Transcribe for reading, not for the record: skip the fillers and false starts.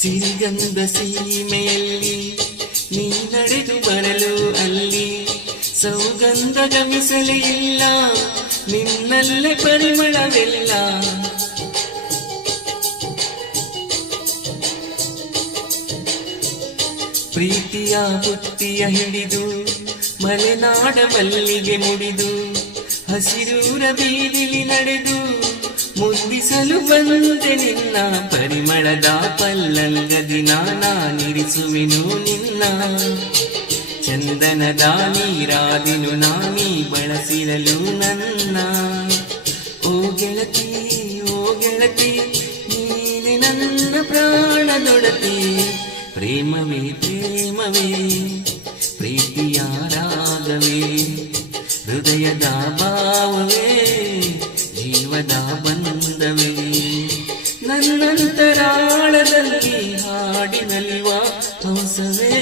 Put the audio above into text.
ಸಿರಿಗಂಧ ಸೀಮೆಯಲ್ಲಿ ನೀ ನಡೆದು ಬರಲು ಅಲ್ಲಿ ಸೌಗಂಧ ಗಮಿಸಲೇ ಇಲ್ಲ, ನಿನ್ನಲ್ಲೇ ಪರಿಮಳವೆಲ್ಲ. ಪ್ರೀತಿಯ ಬುತ್ತಿಯ ಹಿಡಿದು ಮಲೆನಾಡ ಮಲ್ಲಿಗೆ ಮುಡಿದು ಹಸಿರೂರ ಬೀದಿಲಿ ನಡೆದು ಮುದ್ದಿಸಲು ಬಂದೆ ನಿನ್ನ ಪರಿಮಳದ ಪಲ್ಲಂಗದಿ ನಾನಿರಿಸುವೆನು ನಿನ್ನ. ಚಂದನದ ನೀರಾದಿನು ನಾನೀ ಬಳಸಿರಲು ನನ್ನ. ಓ ಗೆಳತಿ ಓ ಗೆಳತಿ ನೀನೆ ನನ್ನ ಪ್ರಾಣದೊಡತಿ. ಪ್ರೇಮವೇ ಪ್ರೇಮವೇ ಪ್ರೀತಿಯ ರಾಗವೇ ಹೃದಯದ ಭಾವವೇ ಜೀವದ ಬಂಧವೇ. ನನ್ನಂತರಾಳದಲ್ಲಿ ಹಾಡಿನಲಿವ ಹಂಸವೇ.